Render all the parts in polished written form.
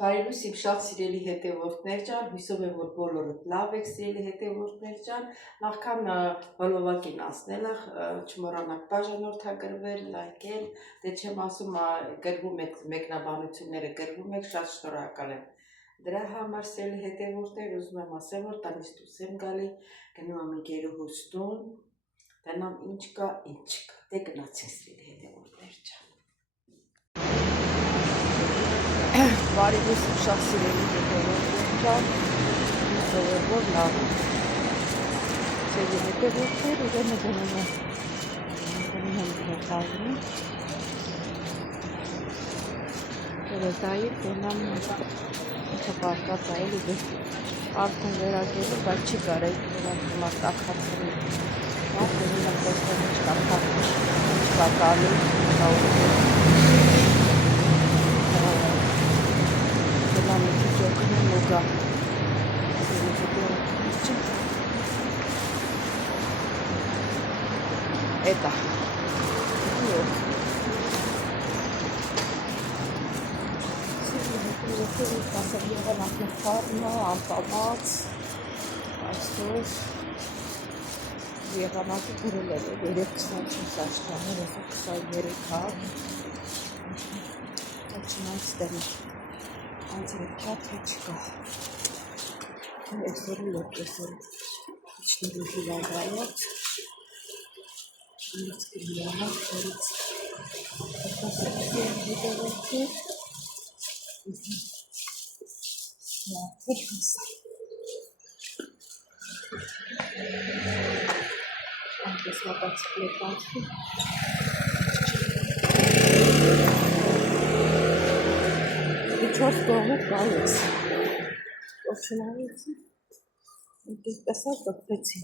Բարի լույս իմ շատ սիրելի հետևորդներ ջան, հույսով եմ, որ բոլորդ լավ եք սիրելի հետևորդներ ջան, նախքան բոլովակին ասնելը չմոռանաք բաժանորդագրվել, լայքել, դե չեմ ասում գրվում եք մեկնաբանությունները գրվում եք, շատ շնորհակալ եմ դրա համար սիրելի հետևորդներ, ուզում եմ ասել, որ տանից դուրս եմ գալի, գնում եմ ընկերուհուս տուն, տենամ ինչ կա, ինչ չկա, դե գնացինք սիրելի հետևորդներ ջան։ Բարի լույս իմ շատ սիրելի հետևորդներ ջան, հույսով եմ, որ լավ եք սիրելի հետևորդներ, ուրեմն գնում եմ գլխարին, երեզային գնամ ինչը պարկած այլի դե արդեն վերագելու, բայց չի կարել նրանք տակացրի, գնում եմ տեսնեմ ինչ կա կալի, գնամ մի քիչ օգնեմ ու գա սիրելի հետևորդներ ջան, էտա ասեմ եղանակն խառն է, անպամած, այսօր եղանակը գրել է 3-24 աստիճան, 23 չնայած տենը անց հետքա թե չկա, այսօր լոկ այսօր իչներու հիլավայոց, ինձ կրիանա, որից հետասրկի եմ հետևորդներ, Թեր հասա, այնպես մատացիկ լետացվի, չորս կողմը կայեց, որ շնավեցի, ինքես տեսա կպվեցի,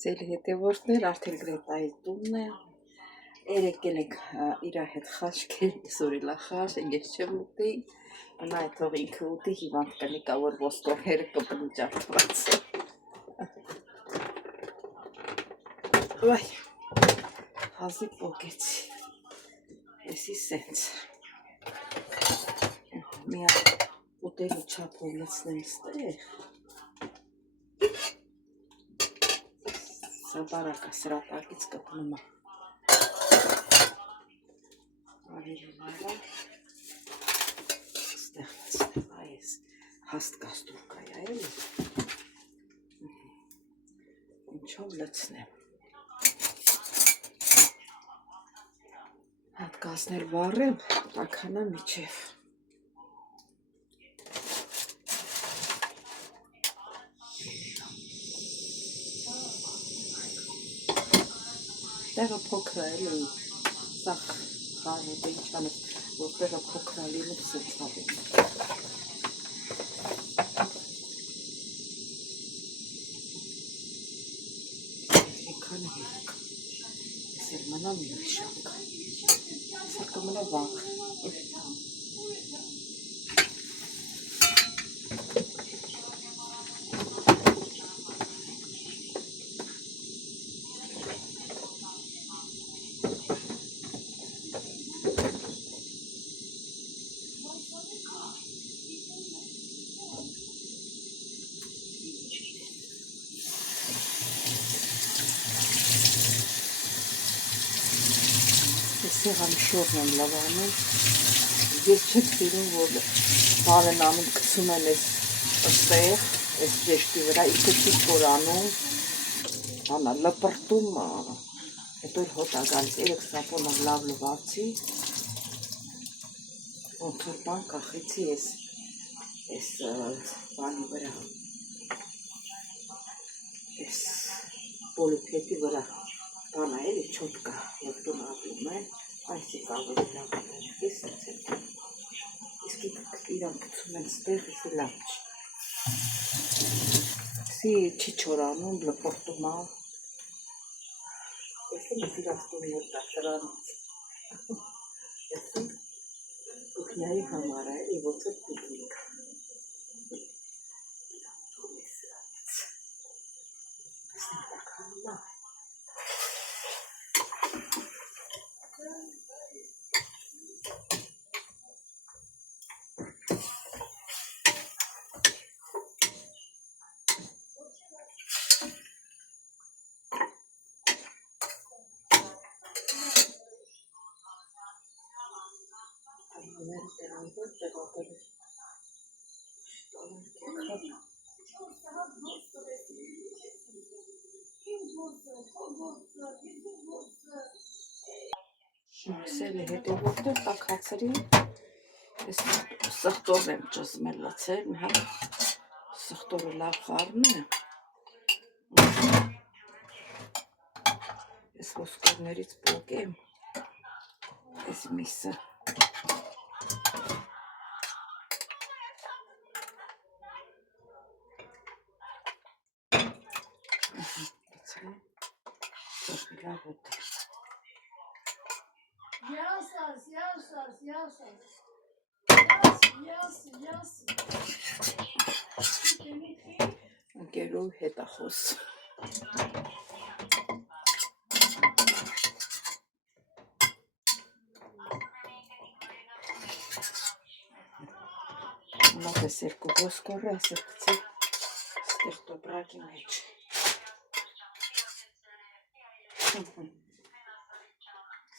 Սիրելի հետևորդներ, արդեն Գրետայի տունն է, երեկել ենք իրա հետ խաշկել, սորիլա խաշ, ես չեմ ուտի, նա է թող ինքը ուտի, հիվանդ կնի կա, որ ոսկորները կպնի ճարտված։ Վայ, հազի պոգեցի, եսի սենց, միա ուտելու չապով լցնեմ ստեղ, սա բարակա սրատակից կպնում է, ավիրում արա, ստեղ լցնեմ, այս հաստ կաստուրկա է, էլի, ինչով լցնեմ, հատկասներ վառեմ, տաքանա միջև, տեղը փոքր է, էլի, սախ խան հետը ինչ անես, որ տեղը փոքր է լինում սենց հավեց։ Եկանը երկ, ես էլ մնամ մի շանք, ես էլ կմնա վաղ։ Սեղանի շորն եմ լավանում, ես չեմ սիրում, որ բան են անում, կցում են ես ստեղ, ես դեշկի վրա, իքը չի կորանում, անա լպրտում, հետո էլ հոտ ագալիս, երեք սապոնը լավ լվացի, ոնթոր բան կախեցի ես բանի վրա, ես պոլիպետի վրա, բանա էլի չոտկա, և տուն ապում է, այսի կավերի լավ են, ես սենց եմ, իսկ իրան կցում են ստեղ, եսի լավ չի, եսի չի չորանում, լպորտում ա, եսի մեզ իրաստուն ներկա սրանից, եսի կուխնյայի համար է, իվոցը պիտինք, Շնորհսելի հետևորդներ տաքացրի, ես սխտոր եմ ճզմել լացել, հա, սխտորը լավ խառն է, ես ոսկորներից պոկեմ, ես միսը, լավ ուտ է, ընկերու հետախոս, լավ ես երկու ոսկորը, ասեր կծի ստեղ տոպրակի մեջ,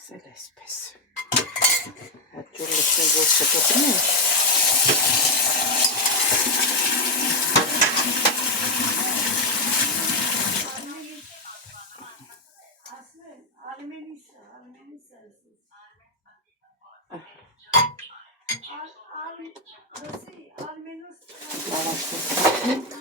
սել այսպես, այդ ջուր լսել որ չտոպնում, լավաշ տոպրակնիկ,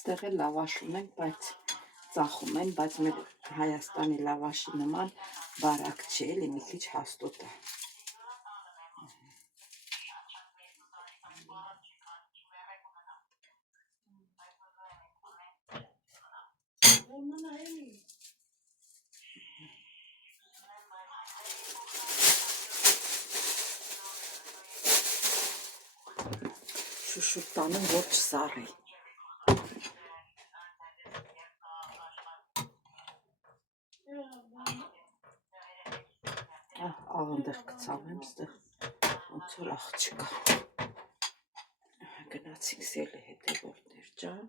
ստեղ էլ լավաշ ունենք, բայց ծախում են, բայց մեր Հայաստանի լավաշի նման բարակ չի, էլի մի քիչ հաստոտ է։ Շուշուտ տանում, որ չսառի։ Աղանդեղ կցավեմ, ստեղ ոնց որ աղ չկա։ Գնացինք սելի հետևորդներ ջան։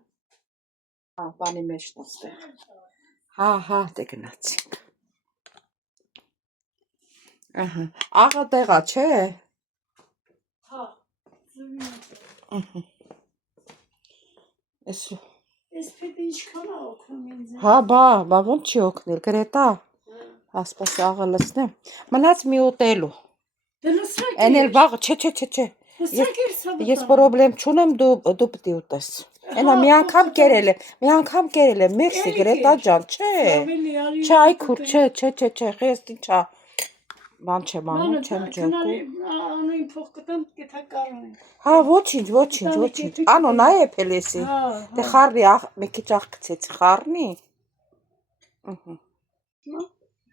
Բանի մեջն է ստեղ։ Հա, դե գնացինք։ Աղը տեղա, չէ։ Հա։ Ես պետք է ինչքան է օգնում ինձ։ Հա, բա ոնց չի օգնել, գրետա։ Ասպաս աղը լցնեմ։ Մնաց մի ուտելու։ Դե լսրակ։ Էն էլ վաղ, չէ։ Ես պրոբլեմ չունեմ, դու պիտի ուտես։ Էնա մի անգամ կերել եմ, մերսի գրետա ջան, չէ։ Չէ, այքուր, չէ, խեստ ինչա։ Բան չեմ անում, չեմ ջոկու։ Անույն փող կտամ, կեթա կարուն։ Հա, ոչինչ։ Անո նայ է փելեսի։ Դե խառնի, մի քիչ աղ գցեցի, խառնի։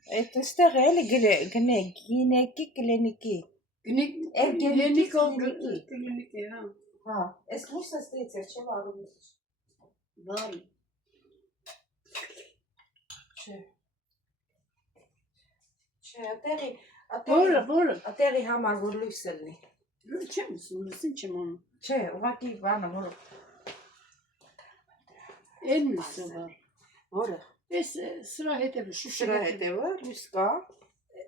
Այդ ստեղ էլի գինեկի կլինիկի։ Գլինիկի, հա։ Հա, այս լույսը ստից էր, չէ՞ վարում ես։ Վարի։ Չէ, ատեղի համար որ լույս ելնի։ Չեմ ուզում, լույսին չեմ անում։ Չէ, ուղղակի բանը, որը։ Էն լույսը վար։ Որը։ Ես սրա հետևը, շուշրա հետևը, լույս կա։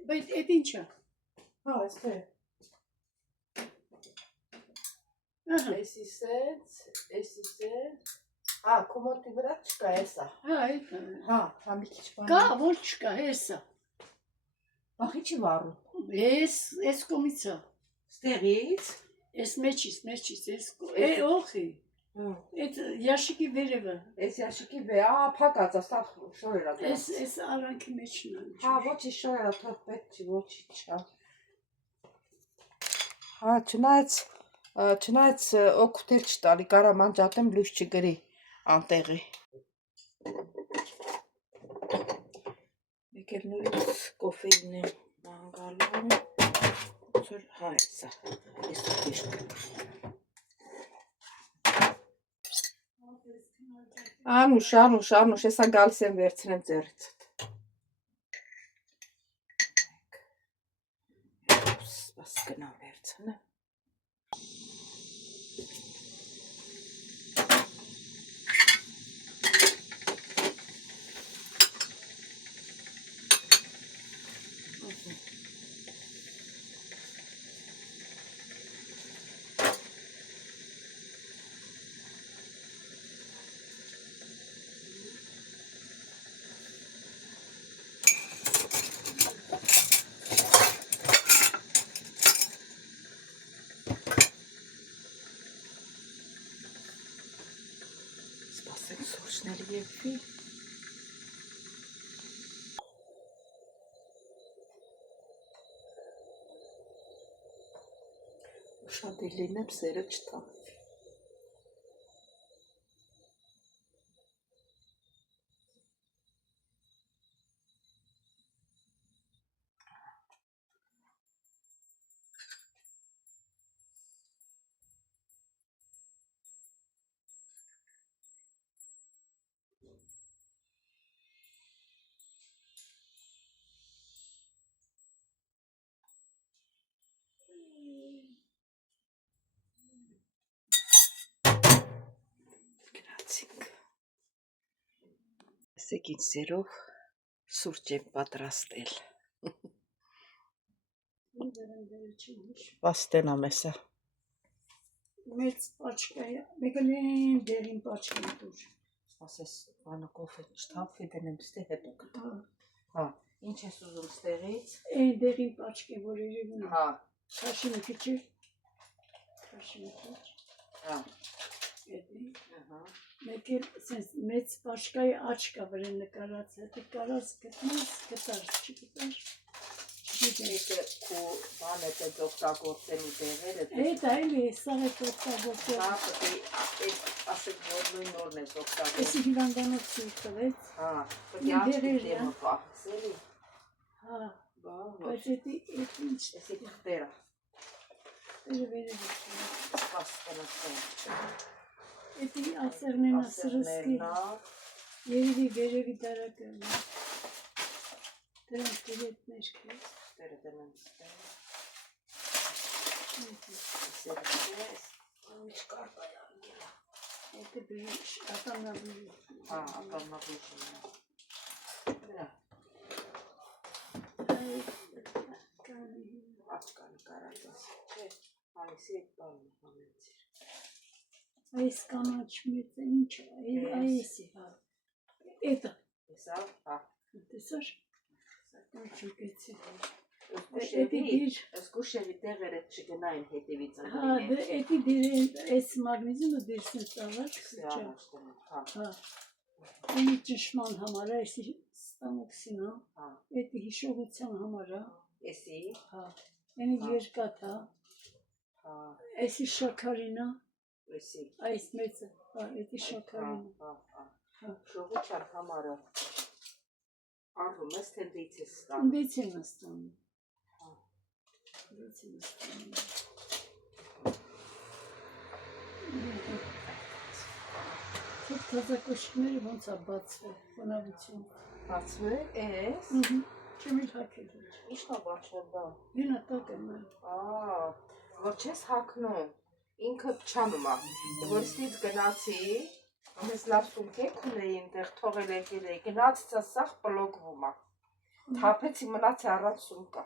Բայց էդ ինչ է։ Հա, այսպես։ Էսի սենց։ Հա, կոմոտի վրա չկա, էսա։ Հա, էդ է։ Հա, մի քիչ բան։ Կա, որ չկա, էսա։ Բախի չի վարում։ Էս կոմից է։ Ստեղից։ Էս մեջից, օխի։ Էդ ящики վերևը։ Էս ящики փակած է, սա շորերա դրած։ Էս արանքի մեջն է։ Հա, ոչի շորերա, թող պետք չի, ոչի չա։ Հա, չնայած օգուտ էլ չտալի, կարա մանջատեմ լույս չգրի անտեղի։ Մեկ էլ նույնս կոֆեին եմ մանգալում, ծոր հա էսա, ես դիրք։ Անուշ, եսա գալիս եմ վերցնեմ ձերից։ Սպաս գնամ վերցնեմ։ Երևի շատ լինեմ սերը չթափվի։ Գնացինք։ Տեսեք ինչ սերով սուրճ եմ պատրաստել։ Պաստենա մեսա։ Մեծ պաչկայա, մեկլեն դերին պաչկան դուր։ Ասես բանը կոֆե չթափվի դնեմ ստե հետո կտա։ Հա, ինչ ես ուզում ստեղից։ Այն դերին պաչկե, որ երևում է։ Հա, Քաշի մի քիչ։ Քաշի մի քիչ։ հա, Էդի։ ահա։ Մեկ էլ sense մեծ պաչկայի աչքա վրա նկարած, հետո կարած գտնես, գտար, չգտար։ Չգիտեմ քո բանը դե օգտագործելու տեղերը։ Այդ այլի, սա է օգտագործել։ Հա, այդ ասեք որ նույն նորն ես օգտագործել։ Էսի հիվանդանոց ցույց տվեց։ Հա, բայց դեմը պահսելի։ Հա, Բա, բայց էդի ինչ էսի թղթերը։ վերևի։ Պաստենա։ Էդի ասերնեն ասրսկի։ Երևի վերևի դարակը։ Դրանք դերետ մեջքից։ Դերը դեմն ստե։ Սերս։ Ինչ կարպայա։ Էդի բերիշ, ատամնաբուրի։ Հա, ատամնաբուրի։ Դրա։ Աչկանի կարայտես։ Չէ, այնսի այդ բանն համեցիր։ Այս կանաչ մեծ է, ինչ է, այսի, հա։ Էդա։ Հեսա, հա։ Տեսար։ Ինչուկեցի։ Սկուշևի տեղերը չգնային հետևից Հա, էդի դիրեն, այս մագնիզումը դիրսն ստավար։ Հա։ Էնի ճշման համար է, այսի ստամոքսին, հա։ Էդի հիշողության համար է։ Էսի։ Հա։ Էնի երկաթ է։ Հա։ Այսի շաքարին է։ Էսի։ Այս մեծը, հա, էդի շաքարին է։ Հա։ Շողության համարը արվում ես, թե դից ես ստանում։ Դից եմ ստանում։ Հա։ Դից եմ ստանում։ Թող թազակոշիկները ոնց է բացվել, խոնավություն։ Բացվել ես։ Չեմ էլ հակել։ Ի՞նչն է բացվել դա։ Մենա տակ եմ։ Որ չես հագնում, ինքը չանում է, որ ստից գնացի, ես լավ սունկեք ունեի ինտեղ թողել եկել էի, գնացիցա սաղ պլոգվում է, թապեցի մնացի առանց սունկա։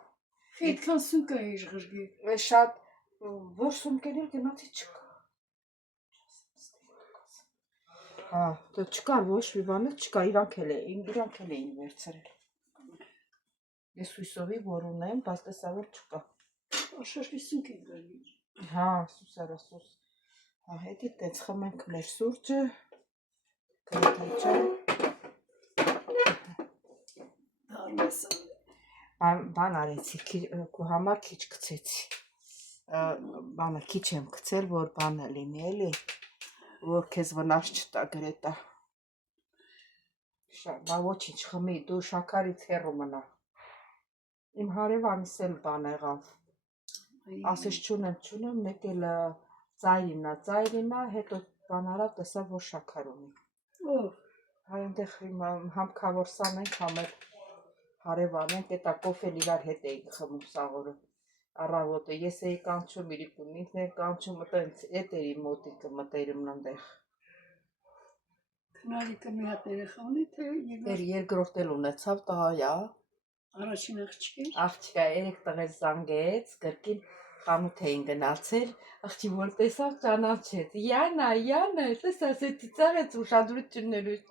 Այդքան սունկա էիր ղրգի։ Շատ, որ սունկերել գնացի չկա։ Հա, դա չկար ոչ մի բանը չկա, իրանք էլ էին վերցրել։ Ես հույսովի որ ունեմ, բայց տեսա որ չկա։ Աշաշկի սունկ են գալի։ Հա, սուսարա սուս։ Հա, հետի տենց խմենք մեր սուրճը, գրեթաչը։ Բան արեցի, քո համար քիչ գցեցի։ Բանը քիչ եմ գցել, որ բանը լինի էլի, որ քեզ վնաս չտա գրետա։ Բա ոչինչ խմի, դու շաքարից հեռու մնա։ Իմ հարևանիս էլ բան եղավ։ Ասես չունեմ, մեկ էլ ծայրինա, հետո բան արա տեսա, որ շաքար ունի։ Ով։ Հա այնտեղ համքավոր սան ենք, համ էլ հարևան ենք, էտա կոֆեն իրար հետ էինք խմում սաղորը։ Առավոտը ես էի կանչում, իրիկուն ինքն էր կանչում, տենց էտ էի մոտիկը մտերում ննդեղ։ Քնարիկը մի հատ երեխա ունի, թե երկրորդ էլ ունեցավ, տղայա։ Առաջին աղջիկը։ Աղջիկա 3 տղեզ զանգեց, գրկին խանութ էին գնացել, աղջի որ տեսավ ճանաչեց։ Յանա, տես ասեցի ծաղեց ուշադրություններուց։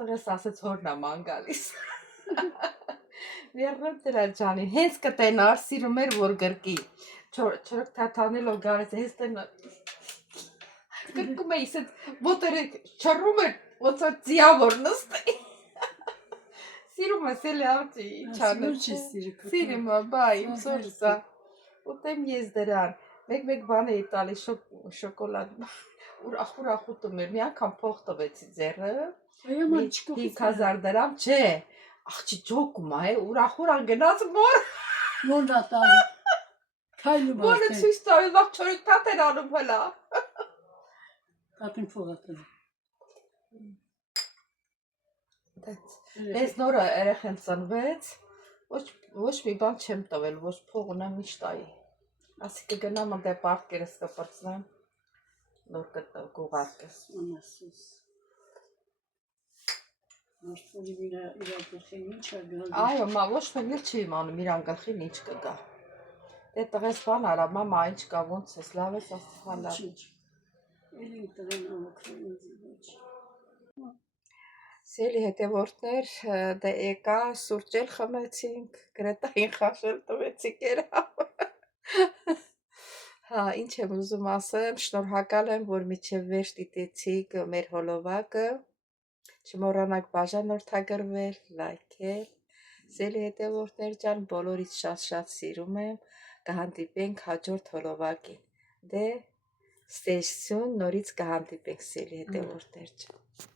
Տղես ասեց հորն է ման գալիս։ Վերնեմ դրա ջանին, հենց կտենար, սիրում էր որ գրկի։ Չորոք թաթանելով գարեց, հենց տենար։ Գրկում էի, սենց ոտերը չռում էր, Ոնց որ ձիավոր նստի։ Սիրում ես էլի աղջի, ինչ Ոչ անես։ է սիրում։ Սիրում եմ, բա, իմ սորսա։ Ուտեմ ես դրան։ Մեկ բան էի տալի շոկոլադ։ Ուրախ ուտում էր։ Մի անգամ փող տվեցի ձեռը։ Այո, Մի մальчиков 5000 դրամ, չէ։ Աղջի ջոկում է, ուրախ գնաց մոր։ Մոնրատան։ Քայլում Մորը արդեն։ ցույց տալու վաղ չորիկ տատ էր անում հլա։ Տատին փողատը։ Ես նորը երեխան ծնվեց, ոչ մի բան չեմ տվել, ոչ փող ունեմ ինչ տայի։ Ասի կգնամ դե պարտքերս կպրծնեմ, նոր կուղարկես։ Անասուս։ Մարդուրի իր գլխին ինչ է գալի։ Այո, մա ոչ մեկ էլ չի իմանում իրան գլխին ինչ կգա։ Դե տղես բան արա, մամա ինչ կա, ոնց ես, լավ ես, ասա լավ։ Էլի տղեն ավոքրը ինձ ոչ։ Սիրելի հետևորդներ, դե եկա սուրճ էլ խմեցինք, գրետային խաշել տվեցիք երավ։ Հա, ինչ եմ ուզում ասեմ, շնորհակալ եմ, որ միջև վերջ դիտեցիք մեր հոլովակը, չմոռանաք բաժանորդագրվել, լայքել, սիրելի հետևորդներ ջան, բոլորից շատ սիրում եմ, կհանդիպենք հաջորդ հոլովակին, դե ստեյսյուն նորից կհանդիպենք սիրելի հետևորդներ ջան։